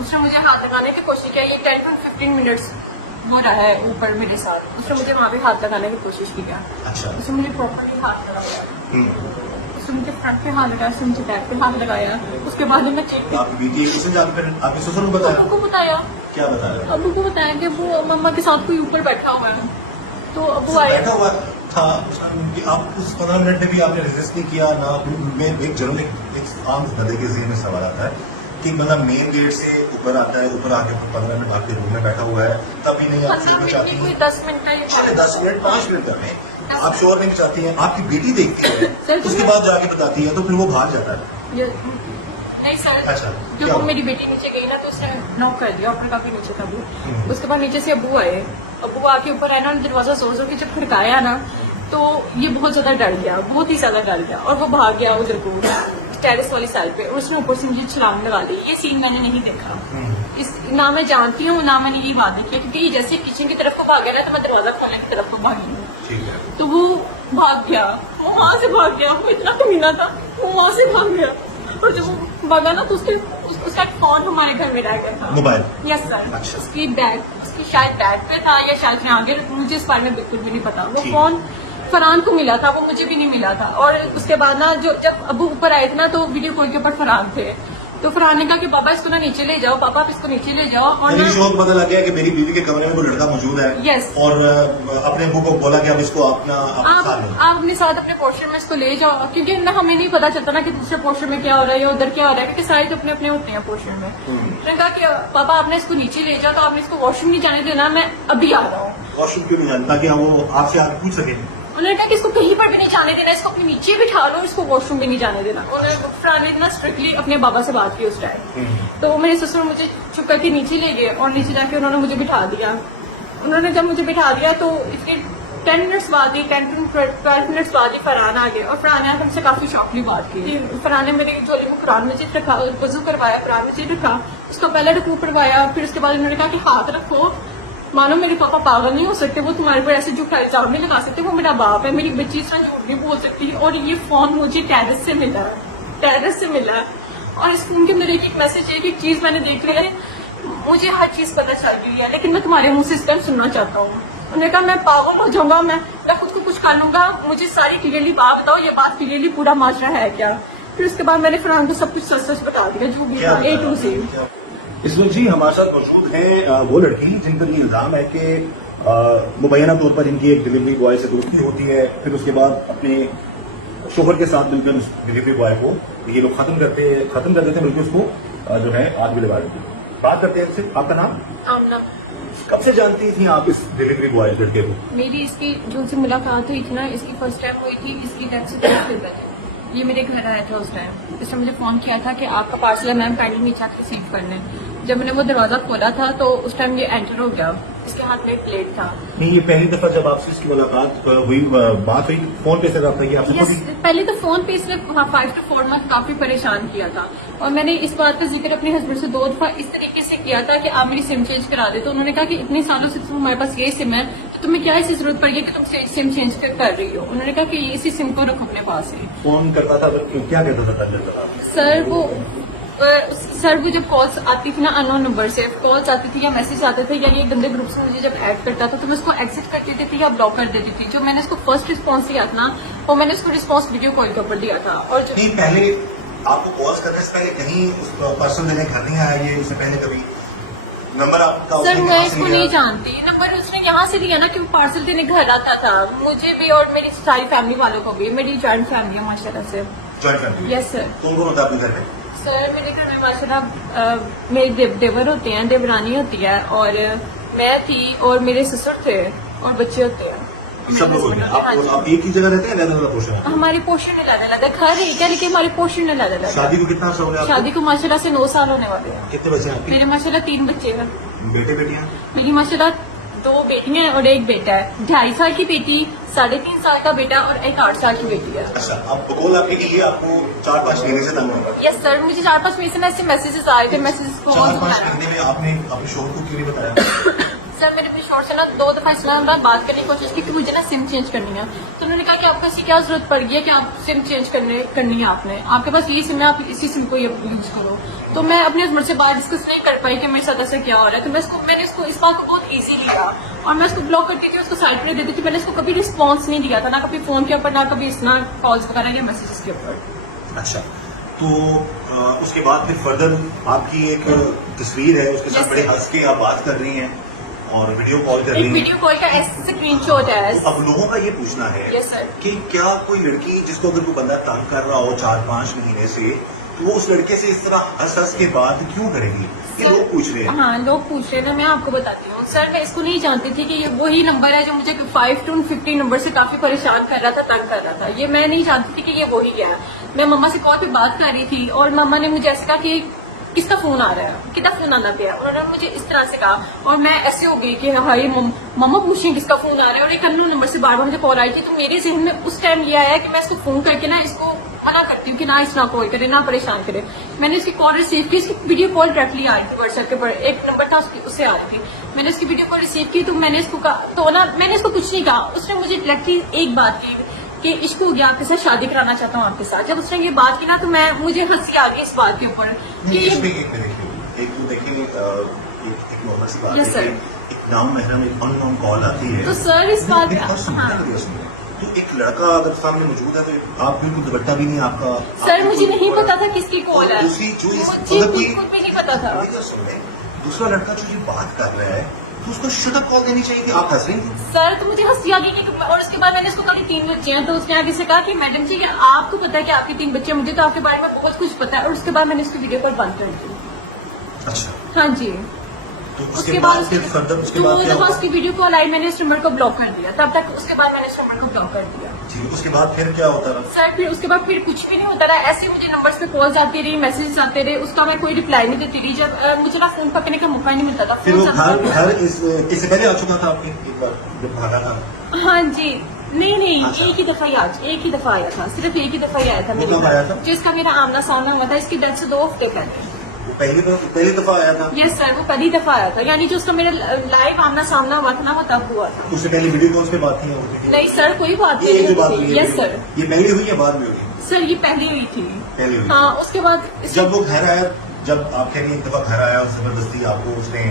उसने मुझे हाथ लगाने की कोशिश की। ये 10 to 15 मिनट्स वो रहा है ऊपर मेरे साथ। उसने मुझे वहाँ पे हाथ लगाने की कोशिश की। अच्छा। उसने मुझे प्रॉपरली हाथ लगाया। उसने मुझे फ्रंट पे हाथ लगाया, उसने मुझे बैक पे हाथ लगाया। उसके बाद मैं चीख आपकी बेटी उसने जाकर फिर आपके ससुर को बताया? अबू को बताया। क्या बताया? अबू को बताया कि वो मम्मा के साथ कोई ऊपर बैठा हुआ है। तो अबू आया, बैठा हुआ था। आप उस 15 मिनट में भी आपने रेजिस्ट नहीं किया ना? मैं एक जनरल एक आम बंदे के ज़हन में सवाल आता है कि मतलब मेन गेट से ऊपर आता है, ऊपर आके 15 मिनट आपके रूम में बैठा हुआ है, तभी नहीं आप शोर में चाहती कोई हैं? 10 मिनट का ही था। अरे 10 मिनट 5 मिनट कर रहे आप शोर में चाहती हैं, आपकी बेटी देखती है, उसके बाद जाके बताती है, तो फिर वो भाग जाता है। नहीं सर, अच्छा, जब क्या वो हुआ? मेरी बेटी नीचे गई ना तो उसने नॉक कर दिया, ऊपर काफी नीचे था वो। उसके बाद नीचे से अबू आए। अबू आके ऊपर आए ना, दरवाजा जोर जोर के जब खड़काया ना तो ये बहुत ज्यादा डर गया, बहुत ही ज्यादा डर गया और वो भाग गया उधर को टेरेस वाली साइड पे। और उसने ऊपर से मुझे छलांग लगा दी। ये सीन मैंने नहीं देखा। इस ना मैं जानती हूँ ना मैंने ये बात देखी, क्योंकि ये जैसे किचन की तरफ को भागा ना तो मैं दरवाजा खोलने की तरफ को भागी। ठीक है। तो वो भाग गया, वो वहां से भाग गया। वो इतना कमीना था, वो वहां से भाग गया। और जब वो भागा ना तो उसका फोन हमारे घर में रह गया था। मोबाइल? Yes sir. अच्छा। उसकी शायद बैग पे था या शायद मैं आगे, मुझे इस बारे में बिल्कुल भी नहीं पता। वो ठीक। फोन फरहान को मिला था, वो मुझे भी नहीं मिला था। और उसके बाद ना जब अबू ऊपर आए थे ना तो वीडियो कॉल के ऊपर फरहान थे। तो फरहान ने कहा कि पापा इसको ना नीचे ले जाओ, पापा आप इसको नीचे ले जाओ। और मेरी शौक पता लग गया कि मेरी बीवी के कमरे में कोई लड़का मौजूद है। Yes। और अपने अबू को बोला कि अब इसको अपना साथ लें। आप अपने साथ अपने पोर्शन में इसको ले जाओ, क्योंकि ना हमें नहीं पता चलता ना कि दूसरे पोर्शन में क्या हो रहा है या उधर क्या हो रहा है, क्योंकि सारे तो अपने अपने होते हैं पोर्शन में। उसने कहा कि पापा आपने इसको नीचे ले जाओ, तो आपने इसको वॉशरूम नहीं जाने देना, मैं अभी आ रहा हूँ। वॉशरूम क्यों नहीं जानता कि वो आपसे आगे पूछ सके? उन्होंने कहा कि इसको कहीं पर भी नहीं जाने देना, इसको अपने नीचे बिठा लो, इसको वॉशरूम भी नहीं जाने देना। उन्होंने फरहान ने इतना स्ट्रिक्टली अपने बाबा से बात की उस टाइम। तो मेरे ससुर मुझे चुप करके नीचे ले गए और नीचे जाके उन्होंने मुझे बिठा दिया। उन्होंने जब मुझे बिठा दिया तो इसके 10 मिनट्स बाद ही 10 to 12 मिनट्स बाद ही फरहान आ गए। और फरहान ने हमसे काफी शॉकली बात की। फरहान ने मेरे झोले में कुरान मजीद रखा, वजू करवाया, कुरान मजीद रखा, उसका पहले रुकू पढ़वाया। फिर उसके बाद उन्होंने कहा कि हाथ रखो, मानो मेरे पापा पागल नहीं हो सकते, वो तुम्हारे पर ऐसे झूठा इल्जाम नहीं लगा सकते, वो मेरा बाप है, मेरी बच्ची इस तरह झूठ नहीं बोल सकती। और ये फोन मुझे टेरेस से मिला है, टेरेस से मिला है। और इस फोन के अंदर एक मैसेज है, एक चीज मैंने देख ली है, मुझे हर चीज पता चल गई है, लेकिन मैं तुम्हारे मुंह से इस टाइम सुनना चाहता हूँ। उन्होंने कहा मैं पागल हो जाऊंगा, मैं खुद को कुछ कर लूंगा, मुझे सारी क्लियरली बात बताओ, ये बात क्लियरली पूरा माजरा है क्या। फिर उसके बाद मैंने फरहान को सब कुछ सच सच बता दिया, जो भी था A to Z। इस वक्त जी हमारे साथ मौजूद है वो लड़की जिन पर ये इल्जाम है कि मुबैना तौर पर इनकी एक डिलीवरी बॉय से दोस्ती होती है, फिर उसके बाद अपने शोहर के साथ मिलकर उस डिलीवरी बॉय को ये लोग खत्म कर देते हैं, बल्कि उसको जो है आग भी लगा देते हैं। बात करते हैं इनसे। आपका नाम? आमना। कब से जानती थी आप इस डिलीवरी बॉय लड़के को? मेरी इसकी जो से मुलाकात हुई थी ना, इसकी फर्स्ट टाइम हुई थी, इसकी डेथ से 3 दिन पहले ये मेरे घर आया था। उस टाइम इसने मुझे फोन किया था कि आपका पार्सल है मैम, काइंडली नीचे आके रिसीव कर लें। जब मैंने वो दरवाजा खोला था तो उस टाइम ये एंटर हो गया, इसके हाथ में एक प्लेट था। नहीं, ये पहली दफा जब आपसे इसकी मुलाकात हुई, बात हुई फोन पे से रहा था, आपसे Yes, पहले तो फोन पे इसने 5 to 4 मंथ काफी परेशान किया था। और मैंने इस बात का जिक्र अपने हस्बैंड से 2 दफा इस तरीके से किया था कि आप मेरी सिम चेंज करा दे। तो उन्होंने कहा कि इतने सालों से तुम्हारे पास ये सिम है, तो तुम्हें क्या ऐसी जरूरत पड़ी है कि तुम सिम चेंज कर रही हो। उन्होंने कहा कि इसी सिम को रखो अपने पास ही। फोन करता था तो क्या कहता था? सर वो जब कॉल्स आती थी ना अननोन नंबर से, कॉल्स आती थी या मैसेज आते थे या ये गंदे ग्रुप से मुझे जब ऐड करता था तो मैं उसको एग्जिट कर देती थी या ब्लॉक कर देती थी। जो मैंने उसको फर्स्ट रिस्पॉन्स दिया था ना, वो मैंने उसको रिस्पॉन्स वीडियो कॉल के ऊपर दिया था। और जो नहीं, पहले आपको कॉल्स करने से पहले कहीं उस पर्सन देने घर नहीं आया, ये उससे पहले कभी नंबर आपका? सर मैं इसको नहीं जानती, नंबर उसने यहाँ से लिया ना कि वो पार्सल देने घर आता था, मुझे भी और मेरी सारी फैमिली वालों को भी। मेरी जॉइंट फैमिली है माशाल्लाह से। Joint family? Yes sir. कौन कौन होता है अपने घर में? सर मेरे घर में माशाल्लाह मेरे देवर होते हैं, देवरानी होती है, और मैं थी और मेरे ससुर थे और बच्चे होते हैं। सब लोग होते हैं। आप एक ही जगह रहते हैं? अलग-अलग पोर्शन है? हमारी पोर्शन अलग अलग, घर एक है लेकिन हमारी पोर्शन अलग अलग। शादी को कितना अर्सा हो गया? शादी को माशाल्लाह से 9 साल होने वाले हैं। कितने बच्चे हैं आपके? मेरे माशाल्लाह 3 बच्चे हैं। बेटे बेटियां? मेरी माशाल्लाह 2 बेटियां हैं और 1 बेटा है। 2.5 साल की बेटी, 3.5 साल का बेटा और एक 8 साल की बेटी है। अच्छा, अब बकौल आपके लिए आपको 4-5 महीने से तंग होगा? यस सर, मुझे 4-5 महीने से ऐसे मैसेजेस आए थे, मैसेजेस को 4-5 महीने में आपने अपने शोहर को क्यों नहीं बताया? सर मैंने अपने शोर से ना 2 दफा इस्लाम में बात करने की कोशिश की कि मुझे ना सिम चेंज करनी है। तो उन्होंने कहा कि आपको ऐसी क्या जरूरत पड़ गई है कि आप सिम चेंज करनी है आपने, आपके पास यही सिम है, आप इसी सिम को यूज करो। तो मैं अपने हस्बैंड से बात डिस्कस नहीं कर पाई कि मेरे साथ ऐसा क्या हो रहा है। तो मैंने इसको इस बात को बहुत ईजी लिया और मैं उसको ब्लॉक करती थी, उसको साइड पर देती थी। मैंने इसको कभी रिस्पॉन्स नहीं दिया था, ना कभी फोन के ऊपर, ना कभी इतना कॉल्स वगैरह या मैसेजेस के ऊपर। अच्छा, तो उसके बाद फिर फर्दर आपकी एक तस्वीर है, उसके साथ Yes, बड़े sir. हंस के आप बात कर रही हैं और वीडियो कॉल कर एक रही हैं। वीडियो कॉल का स्क्रीनशॉट है। तो अब लोगों का ये पूछना है Yes, sir. कि क्या कोई लड़की जिसको अगर कोई बंदा तंग कर रहा हो 4-5 महीने से, तो वो उस लड़के से इस तरह हंस हंस के बात क्यों करेगी? ये Sir, लोग पूछ रहे हैं। हाँ, लोग पूछ रहे हैं, मैं आपको बताती हूँ। सर मैं इसको नहीं जानती थी कि ये वही नंबर है जो मुझे 5 to 50 नंबर से काफी परेशान कर रहा था, तंग कर रहा था। ये मैं नहीं जानती थी कि ये वही है। मैं मम्मा से कॉल पे बात कर रही थी और मम्मा ने मुझे ऐसे कहा कि किसका फोन आ रहा है, कितना फोन आना पे है। उन्होंने मुझे इस तरह से कहा और मैं ऐसे हो गई कि हाँ ये मम्मा पूछें किसका फोन आ रहा है, और एक अननोन नंबर से बार बार मुझे कॉल आई थी। तो मेरे जहन में उस टाइम ये आया कि मैं इसको फोन करके ना इसको मना करती हूँ कि ना इस ना कॉल करे, ना परेशान करे। मैंने इसकी कॉल रिसीव की, इसकी वीडियो कॉल डायरेक्टली आई थी व्हाट्सएप के ऊपर, एक नंबर था उससे आ रही थी। मैंने इसकी वीडियो कॉल रिसीव की तो मैंने इसको कहा, तो ना मैंने इसको कुछ नहीं कहा। उसने मुझे डायरेक्टली एक बात की कि इश्क हो गया, आपके साथ शादी कराना चाहता हूँ आपके साथ। जब उसने ये बात की ना तो मुझे हंसी आ गई इस बात के ऊपर कि इसमें एक तो देखिए एक नॉर्मल सी बात Yes, है sir. कि एक नाम महरम एक अननोन कॉल आती है। तो सर इस बात मेरी बात सुनिए, हाँ। मेरी बात सुनिए। तो एक लड़का अगर सामने मौजूद है तो आप बिल्कुल दुपट्टा भी नहीं आपका। सर मुझे नहीं पता था किसकी कॉल है, दूसरी जो इस मुझे मतलब कि बिल्कुल भी नहीं पता था। मेरी बात सुनिए, दूसरा लड़का जो ये बात कर रहा है तो उसको शटअप कॉल देनी चाहिए थी। आप हंस रही थी। सर तो मुझे हंसी आ गई कि और उसके बाद मैंने उसको कहा 3 बच्चे हैं। तो उसने आगे से कहा कि मैडम जी क्या आपको पता है कि आपके 3 बच्चे हैं, मुझे तो आपके बारे में बहुत कुछ पता है। और उसके बाद मैंने उसकी वीडियो कॉल बंद कर दी। अच्छा, हाँ जी। तो उसके बाद फिर फर्दर उसके बाद क्या तो हुआ? उसकी वीडियो कॉल आई, मैंने इस नंबर को ब्लॉक कर दिया। तब तक उसके बाद मैंने इस नंबर को ब्लॉक कर दिया। जी, उसके बाद फिर क्या होता रहा? सर फिर उसके बाद फिर कुछ भी नहीं होता रहा। ऐसे ही मुझे नंबर्स पे कॉल्स आती रही, मैसेजेस आते रहे, उसका मैं कोई रिप्लाई नहीं देती रही। जब मुझे ना फोन पकड़ने का मौका नहीं मिलता था। फिर वो फोन घर इससे पहले आ चुका था आपके एक बार जब भागा था? हाँ जी, नहीं अच्छा। एक ही दफा आया था, सिर्फ एक ही दफा ही आया था वो मेरे कब घर। आया था? जिसका मेरा आमना सामना हुआ था इसकी डेथ से 2 हफ्ते पहले। वो पहली दफा आया था? यस सर, वो पहली दफा आया था, यानी जो उसका मेरा लाइव आमना सामना हुआ था ना वो तब हुआ था। उससे पहले वीडियो कॉल्स पे बात नहीं होती? नहीं सर, कोई बात ये जो बात नहीं हुई थी। है, यस सर, ये पहले हुई या बाद में हुई? सर ये पहली हुई थी। पहले हुई। हाँ, उसके बाद जब वो घर आया, जब आप कह रही हैं एक दफा घर आया और जबरदस्ती आपको उसने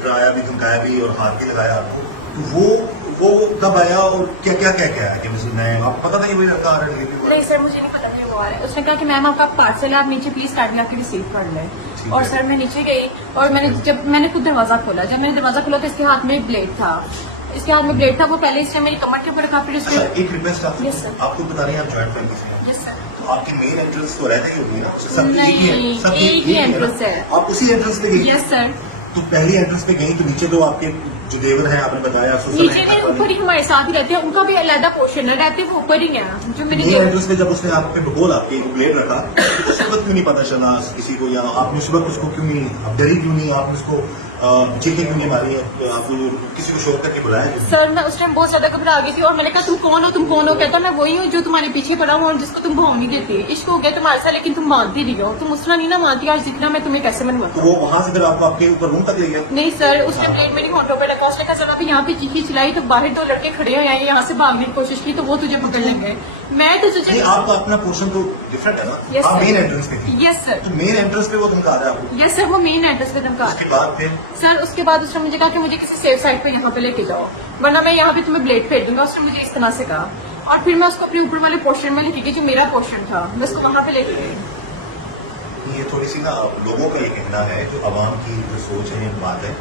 डराया भी, धमकाया भी और हाथ भी लगाया आपको, तो वो कब आया और क्या क्या क्या क्या है कि मैं आपको पता था कि वही लड़का आ रहा है डिलीवरी बॉय? नहीं सर, मुझे नहीं पता कि वो आ रहा है। उसने कहा कि मैम आपका पार्सल है, आप नीचे प्लीज काट आके रिसीव कर लें। ठीक और है। सर मैं नीचे गई और मैंने खुद दरवाजा खोला। जब मैंने दरवाजा खोला तो इसके हाथ में एक ब्लेड था। वो पहले इसने मेरी कमर के ऊपर रखा, फिर अच्छा, उसके एक रिक्वेस्ट Yes, sir. आपको बता रही हैं आप ज्वाइंट फैमिली से हैं। यस सर, तो आपकी मेन एंट्रेंस तो रहती होगी ना? सबकी नहीं, एक ही है, सबकी एक ही ना? entrance है। आप उसी एंट्रेंस पे गई? Yes sir. तो पहली एंट्रेंस पे गई तो नीचे जो आपके जो देवर हैं आपने बताया ससुर नीचे हैं, में घर वाले। ऊपर ही हमारे साथ ही रहते हैं, उनका भी अलग पोर्शन है, रहते वो ऊपर ही है जो मैंने मेन एंट्रेंस पे जब उसने आप पे बोला कि ब्लेड रखा तो उस वक्त क्यों नहीं पता चला किसी को, या आपने उस वक्त उसको क्यों नहीं, आप डरी क्यों नहीं, आपने उसको चीखें क्यों नहीं मारी, आपको किसी को शोर करके बुलाया क्यों नहीं? सर मैं उस टाइम बहुत ज्यादा घबरा गई थी और मैंने कहा तुम कौन हो? कहता मैं वही हूँ जो तुम्हारे पीछे पड़ा हूँ और जिसको तुम भाव नहीं देती। इश्क हो गया तुम्हारे साथ, लेकिन तुम मानती नहीं हो, तुम उसना नहीं ना मानती। आज जितना मैं तुम्हें कैसे तो मनवाता। वो वहां से फिर आपको आपके ऊपर रूम तक ले गया? नहीं सर, उसने प्लेट मेरी होंठों पे रखा। उसने कहा जब अभी यहाँ पे चीखी चिल्लाई तो बाहर 2 लड़के खड़े हुए हैं, यहाँ से भागने की कोशिश की तो वो तुझे पकड़ लेंगे। मैं तो नहीं, तुझे आपका अपना पोर्शन तो डिफरेंट है ना? Yes, आप sir. मेन एंट्रेंस पे थी। यस सर, तो मेन एंट्रेंस पे वो धमका रहा है आपको? यस सर, वो मेन एड्रेस पे धमका। उसके बाद फिर सर उसके बाद उसने मुझे कहा कि मुझे किसी सेफ साइड पे यहाँ पे लेके जाओ, वरना मैं यहाँ पे तुम्हें ब्लेड फेंक दूंगा। उसने मुझे इस तरह से कहा और फिर मैं उसको अपने ऊपर वाले पोर्शन में लेके गई जो मेरा पोर्शन था, मैं उसको वहाँ पे लेके गई। ये थोड़ी सी ना लोगों का ये कहना है, जो आवाम की जो सोच है, ये बात है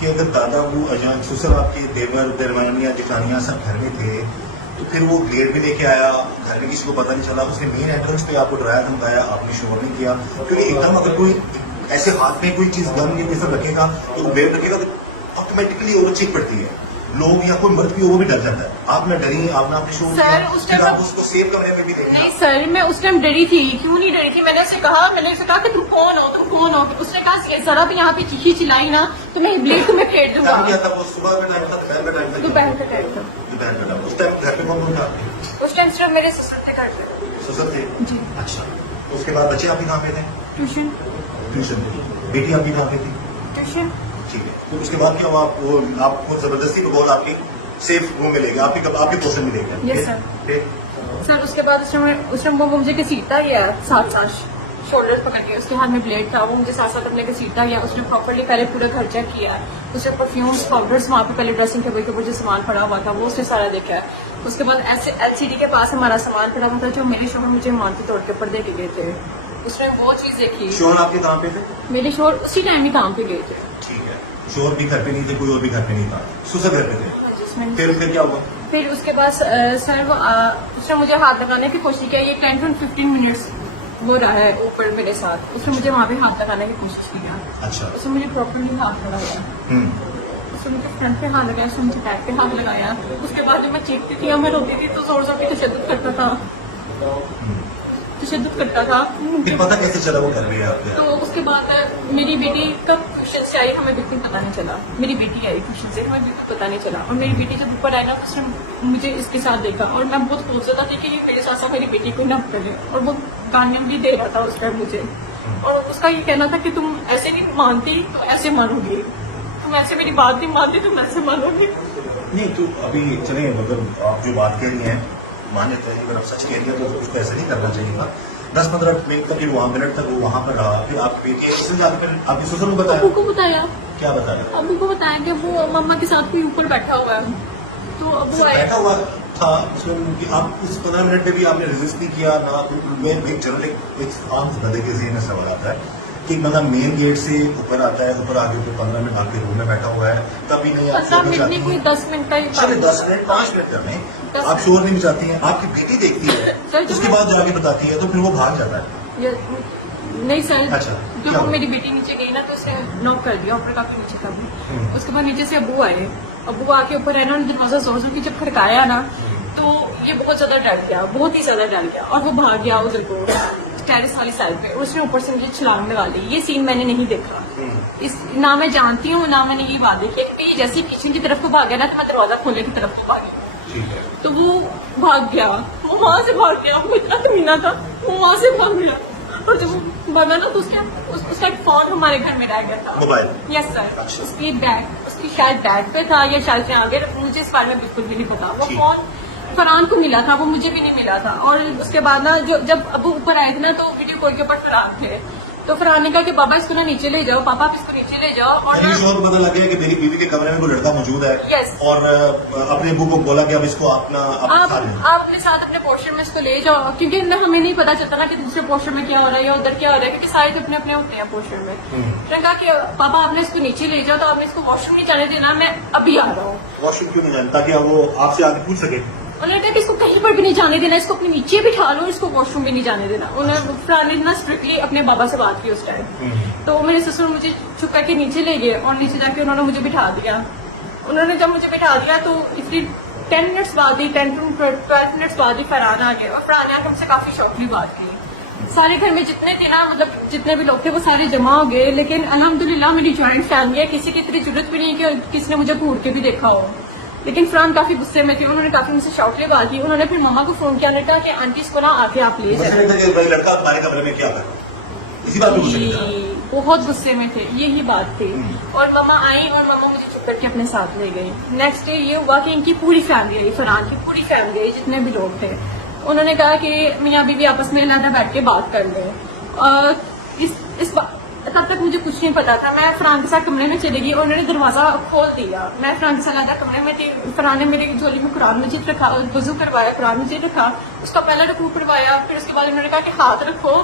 कि अगर दादा वो अजान ससुर आपके देवर दरमियानियाँ जिठानियाँ सब घर में थे तो फिर वो ब्लेड भी लेके आया, घर में किसी को पता नहीं चला, उसने मेन एंट्रेंस पे आपको डराया धमकाया, आपने शोर नहीं किया, क्योंकि एकदम अगर कोई ऐसे हाथ में कोई चीज गम ये सब रखेगा तो ब्लेड रखेगा तो ऑटोमेटिकली और चीख पड़ती है, लोग या कोई मर्द भी हो वो भी डर जाता है। आप ना डरी, आपने अपने शोर सर, किया, उस फिर टाइम आप उसको सेव कमरे में भी नहीं देंगे। सर, मैं उस टाइम डरी थी। क्यों नहीं डरी थी? मैंने उसे कहा कि तुम कौन हो? उसने कहा जरा भी यहाँ पे चीखी चिल्लाई ना तो मैं ब्लेड तुम्हें फेंक दूंगा। क्या था वो? सुबह में टाइम था, दोपहर में टाइम था? दोपहर का टाइम था। दोपहर में टाइम। उस टाइम घर पे कौन था? उस टाइम सिर्फ मेरे ससुर थे घर पे। ससुर थे? जी। अच्छा, उसके बाद बच्चे आपके कहाँ पे थे? ट्यूशन ट्यूशन पे। बेटी आपकी कहाँ पे थी? ट्यूशन ठीक है, तो उसके बाद क्या हुआ? आपको जबरदस्ती बॉल आपकी सेफ रूम में ले गया, आपके पोर्शन में ले गया? Yes, sir. फिर सर उसके बाद उसने वो मुझे घसीटता गया साथ शोल्डर पकड़ के, उसके हाथ में ब्लेड था, वो मुझे साथ साथ अपने घसीटता गया। उसने प्रॉपर्ली पहले पूरा घर चेक किया, उसने परफ्यूम्स पाउडर्स वहाँ पे पहले ड्रेसिंग टेबल के ऊपर जो सामान पड़ा हुआ था वो उसने सारा देखा है। उसके बाद ऐसे LCD के पास हमारा सामान पड़ा हुआ था जो मेरे शोहर मुझे मानते तोड़ के ऊपर दे के गए थे। उसने वो चीज देखी। शोर आपके कहाँ पे थे? मेरे शोहर उसी टाइम ही काम पे गए थे। ठीक है, शोर भी घर पे नहीं थे, कोई और भी घर पे नहीं था, सुसर घर पे थे। जिसमें फिर क्या हुआ? फिर उसके बाद सर उसने मुझे हाथ लगाने की कोशिश की। ये 10 to 15 मिनट्स हो रहा है ऊपर मेरे साथ। उसने मुझे वहाँ पे हाथ लगाने की कोशिश किया। अच्छा। उसने मुझे प्रॉपर्ली हाथ लगाया, उसने मुझे फ्रंट पे हाथ लगाया, उसने मुझे बैक पे हाथ लगाया। उसके बाद जब मैं चीखती थी या मैं रोती थी तो जोर जोर की तशद्दुद करता था। फिर पता कैसे चला वो कर रही है आपके? तो उसके बाद मेरी बेटी कब ट्यूशन से आई हमें बिल्कुल पता नहीं चला। मेरी बेटी आई ट्यूशन से, हमें बिल्कुल पता नहीं चला। और मेरी बेटी जब ऊपर आई ना तो उसने मुझे इसके साथ देखा और मैं बहुत खूबसूरत थी कि मेरे साथ साथ मेरी बेटी को ना करे। और वो गालियां भी दे रहा था उस टाइम मुझे। और उसका ये कहना था कि तुम ऐसे नहीं मानती तो ऐसे मानोगी, तुम ऐसे मेरी बात नहीं मानती तुम ऐसे मानोगी। नहीं तो अभी चले, मतलब आप जो बात कह रही हैं मान्यता है, अगर आप सच कह रही है तो उसको ऐसा नहीं करना चाहिए था। 10-15 मिनट तक मिनट तक वो वहाँ पर रहा, फिर आपकी बेटी इसने जाकर आपकी ससुर को बताया? अबू को बताया। क्या बताया? अबू को बताया कि वो मम्मा के साथ कोई ऊपर बैठा हुआ है। तो अबू आया, बैठा हुआ था उसमें, आप उस 15 मिनट में भी आपने रेजिस्ट नहीं किया ना? मैं जनरल एक आम बंदे के ज़हन में सवाल आता है कि एक बंदा मेन गेट से ऊपर आता है, ऊपर आगे फिर 15 मिनट आपके रूम में बैठा हुआ है, तभी नहीं आप 15 मिनट नहीं, कोई 10 मिनट का ही। चलिए 10 मिनट 5 मिनट करने आप शोर नहीं मचाती हैं, आपकी बेटी देखती है, उसके बाद जाके बताती है तो फिर वो भाग जाता है। नहीं सर, अच्छा, जब वो मेरी बेटी नीचे गई ना तो उसने नॉक कर दिया ऊपर काफी नीचे था। उसके बाद नीचे से अबू आए, अबू आके ऊपर है ना दरवाजा जोर जोर की जब खड़काया ना तो ये बहुत ज्यादा डर गया, बहुत ही ज्यादा डर गया और वो भाग गया उधर को टेरिस वाली साइड पे। उसने ऊपर से मुझे छलांग लगा ली। ये सीन मैंने नहीं देखा, इस ना मैं जानती हूँ ना मैंने ये बात देखी। क्योंकि जैसे ही किचन की तरफ को भाग गया ना तो मैं दरवाजा खोलने की तरफ को भागी, तो वो भाग गया, वो वहां से भाग गया। वो इतना कमीना था, वो वहां से भाग गया। और जब वो भागा ना तो उसका एक फोन हमारे घर में रह गया था, मोबाइल। यस सर, उसकी बैग, उसकी शायद बैग पे था या शायद से आगे, मुझे इस बारे में बिल्कुल भी नहीं पता। वो फोन फरहान को मिला था, वो मुझे भी नहीं मिला था। और उसके बाद ना जब अबू ऊपर आए थे ना तो वीडियो कॉल के ऊपर फरहान थे, तो फरहान ने कहा कि बाबा इसको ना नीचे ले जाओ, पापा आप इसको नीचे ले जाओ। और शोर पता लग गया कि मेरी बीवी के कमरे में वो लड़का मौजूद है। Yes. और अपने अबू को बोला कि अब इसको आप अपने साथ अपने पोर्शन में इसको ले जाओ, क्योंकि हमें नहीं पता चलता ना कि दूसरे पोर्शन में क्या हो रहा है या उधर क्या हो रहा है, क्योंकि सारे अपने अपने होते हैं पोर्शन में। उसने कहा कि पापा आपने इसको नीचे ले जाओ, तो आपने इसको वॉशरूम नहीं जाने देना, मैं अभी आ रहा हूँ। वॉशरूम क्यों नहीं जाना? ताकि वो आपसे आगे पूछ सके। उन्होंने कहा कि इसको कहीं पर भी नहीं जाने देना, इसको अपने नीचे बिठा लो, इसको वॉशरूम भी नहीं जाने देना। उन्होंने फरहान ने ना स्ट्रिक्टली अपने बाबा से बात की उस टाइम। तो मेरे ससुर मुझे चुप करके नीचे ले गए और नीचे जाके उन्होंने मुझे बिठा दिया। उन्होंने जब मुझे बिठा दिया तो इसलिए 10 मिनट्स बाद ही 10 to 12 मिनट्स बाद ही फरहान आ गए। और फरहान ने आकर हमसे काफी शौकली बात की। सारे घर में जितने थे ना, मतलब जितने भी लोग थे वो सारे जमा हो गए। लेकिन अल्हम्दुलिल्लाह मेरी ज्वाइंट फैमिली है, किसी की इतनी जरूरत भी नहीं है कि किसी ने मुझे घूर के भी देखा हो। लेकिन फरहान काफी गुस्से में थे, उन्होंने काफी मुझसे शौकली बात की। उन्होंने फिर मम्मा को फोन किया, उन्होंने कहा कि आंटी इसको ना आके आप ले जाए। लड़का तुम्हारे कमरे में क्या कर, इसी बात पे बहुत गुस्से में थे, यही बात थी। और मम्मा आई और मम्मा मुझे चुप करके अपने साथ ले गई। नेक्स्ट डे ये हुआ कि इनकी पूरी फैमिली आई, फरहान की पूरी फैमिली आई, जितने भी लोग थे। उन्होंने कहा कि मियाँ बीवी आपस में अलग बैठ के बात कर लें। तब तक मुझे कुछ नहीं पता था। मैं फरहान के साथ कमरे में चली गई और उन्होंने दरवाजा खोल दिया। मैं फरहान के साथ आधा कमरे में थी। फरहान ने मेरी झोली में कुरान मजीद रखा, वजू करवाया, कुरान मजीद रखा, उसका पहला रकू करवाया। फिर उसके बाद उन्होंने कहा कि हाथ रखो,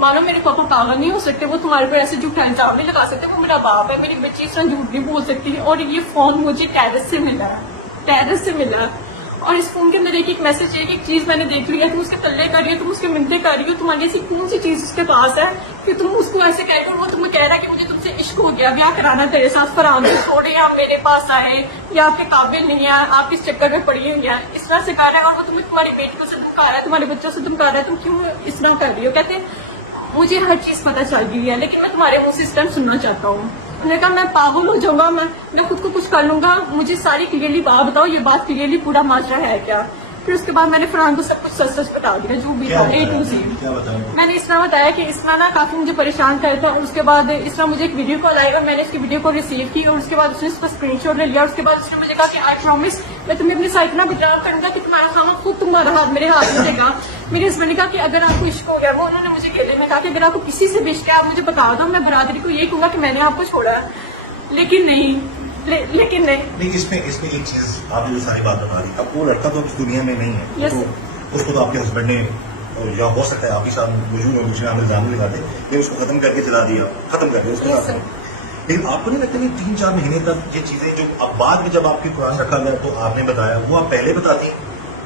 मानो मेरे पापा पागल नहीं हो सकते, वो तुम्हारे पर ऐसे झूठा इल्जाम नहीं लगा सकते, वो मेरा बाप है, मेरी बच्ची इस तरह झूठ नहीं बोल सकती। और ये फोन मुझे टेरेस से मिला, टेरेस से मिला। और इस फोन के अंदर एक मैसेज है, एक चीज मैंने देख लिया, तुम उसके तल्ले कर रही हो, तुम उसके मिनटे कर रही हो, तुम्हारी ऐसी कौन सी चीज उसके पास है कि तुम उसको ऐसे कह रही हो। वो तुम्हें कह रहा है कि मुझे तुमसे इश्क हो गया, ब्याह कराना तेरे साथ, फरहान से छोड़े आप मेरे पास आए, या आपके काबिल नहीं है, आप इस चक्कर में पड़ी हुई है, इस तरह से कह रहा है। और वो तुम्हें तुम्हारी बेटी को से धमका रहा है, तुम्हारे बच्चों से धमका रहा है, तुम क्यों इस तरह कर रही हो। कहते मुझे हर चीज पता चल गई है, लेकिन मैं तुम्हारे मुंह से इस टाइम सुनना चाहता हूँ। उन्होंने कहा मैं पागल हो जाऊंगा, मैं खुद को कुछ कर लूंगा, मुझे सारी क्लियरली बात बताओ, ये बात क्लियरली पूरा माजरा है क्या। फिर उसके बाद मैंने फरहान को सब कुछ सच सच बता दिया, जो भी था A to Z। क्या बताएं? मैंने इस तरह बताया कि इसमें ना काफी मुझे परेशान कर था, और उसके बाद इस तरह मुझे एक वीडियो कॉल आई और मैंने इसकी वीडियो को रिसीव की, और उसके बाद उसने इसका स्क्रीनशॉट ले लिया, और उसके बाद उसने मुझे कहा कि आई प्रॉमिस मैं तुम्हें अपनी साइड ना बदनाम करूंगा कि तुम्हारा खाना खुद तुम्हारा हाथ मेरे हाथ में देगा। मेरे हस्बैंड ने कहा कि अगर आपको इश्क हो गया, वो उन्होंने मुझे गले में कहा कि अगर आपको किसी से भी इश्क है आप मुझे बता दो, मैं बरादरी को यही कहूंगा कि मैंने आपको छोड़ा है। लेकिन नहीं, लेकिन नहीं। नहीं, इसमें एक चीज आपने जो सारी बात बता दी, अब वो लड़का तो अब इस दुनिया में नहीं है, Yes, तो उसको तो आपके हस्बैंड ने, या हो सकता है आप ही साथ मौजूद और दूसरे नाम इल्जाम लगा दे, लेकिन उसको खत्म करके चला दिया, खत्म कर दिया उसके Yes, साथ। sir. लेकिन आपको नहीं लगता कि 3-4 महीने तक ये चीजें जो अब बाद में जब आपके कुरान रखा गया तो आपने बताया, वो आप पहले बताती,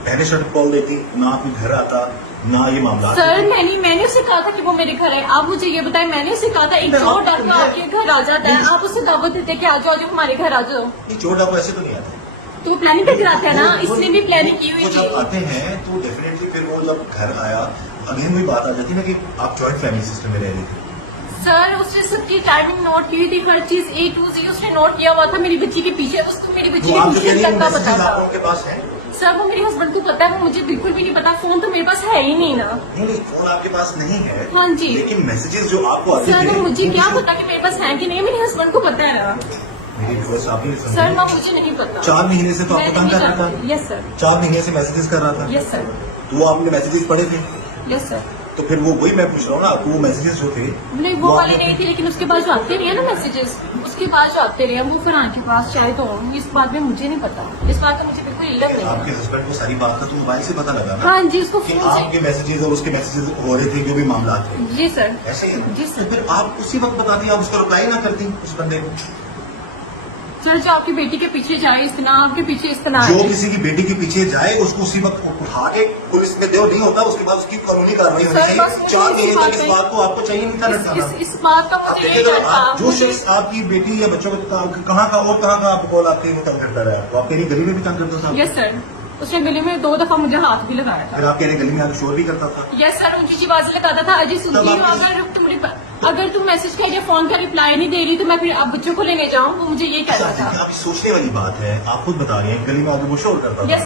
पहले शर्ट कॉल देती, ना आपके घर आता, ना ये मामला सर मैंने उसे कहा था कि वो मेरे घर है। आप मुझे ये बताएं, मैंने उसे कहा था एक चोर डर को आपके घर आ जाता है, आप उसे दावत देते कि आ जाओ हमारे घर आ जाओ, चोट आपको ऐसे तो नहीं आते, तो प्लानिंग करके आते हैं ना, इसने भी प्लानिंग की हुई वो जब थी। आते हैं तो डेफिनेटली फिर वो जब घर आया, अगेन वही बात आ जाती है ना कि आप जॉइंट फैमिली सिस्टम में रह रही थी। सर उसने सबकी टाइमिंग नोट की हुई थी, हर चीज A to Z उसने नोट किया हुआ था मेरी बच्ची के पीछे, उसको मेरी बच्ची तो के आप जो कह पीछे रही तक का हैं पता था। आप उनके पास है? सर वो मेरे हस्बैंड को पता है, वो मुझे बिल्कुल भी नहीं पता, फोन तो मेरे पास है ही नहीं ना। नहीं, फोन आपके पास नहीं है, हाँ जी। लेकिन मैसेजेस जो आपको आते सर थे, वो मुझे वो क्या किसी- पता कि मेरे पास है कि नहीं, मेरे हस्बैंड को पता है ना। मेरी व्यूअर्स आप ही समझिए। सर ना मुझे नहीं पता। 4 महीने से तो आपको तंग कर रहा था, यस सर, 4 महीने से मैसेजेस कर रहा था, यस सर, तो वो आपने मैसेजेस पढ़े थे, यस सर। तो फिर वो वही मैं पूछ रहा हूँ ना, आपको वो मैसेजेस जो थे नहीं वो वाले आपने- नहीं थे, लेकिन उसके बाद जो आते रहे ना मैसेजेस, उसके बाद जो आते रहे वो फरहान के पास चाहे तो हों, इस बात में मुझे नहीं पता, इस बात का मुझे बिल्कुल इल्म नहीं आपके है। हस्बैंड को सारी बात का तो मोबाइल से पता लगा ना हाँ जी, उसको कि फोन से। आपके मैसेजेस और उसके मैसेजेस हो रहे थे, जो भी मामला थे जी सर, ऐसे ही। जी तो सर। फिर आप उसी वक्त बताती, आप उसको रिप्लाई ना करती उस बंदे को, सर जो आपकी बेटी के पीछे जाए इस तरह, आपके पीछे इस तरह जो आए। किसी की बेटी के पीछे जाए उसको उसी वक्त उठा के पुलिस में दो, नहीं होता उसके बाद उसकी कानूनी कार्रवाई होनी सर, चाहिए। बस मुझे 4 इसी महीने बात तक इस पे- बात को आपको चाहिए नहीं था लटकाना। इस बात का आप मुझे देखिए, ये अगर था, जो शख्स आपकी बेटी या बच्चों को कहाँ का और कहाँ का आपको कॉल आपके वो तंग करता रहा, तो आपके लिए गली में भी तंग करता था, यस सर, उसने गले में 2 दफा मुझे हाथ भी लगाया था। फिर आपके लिए गली में आकर शोर भी करता था। यस सर, ऊंची बात लगाता था, अजय सुनती तब हूँ, आपने- अगर तुम मैसेज का या फोन का रिप्लाई नहीं दे रही तो मैं फिर आप बच्चों को लेने जाऊँ, वो मुझे ये कहता था। देखिए, आप सोचने वाली बात है, आप खुद बता रही हैं, गली में आकर वो शोर करता था। यस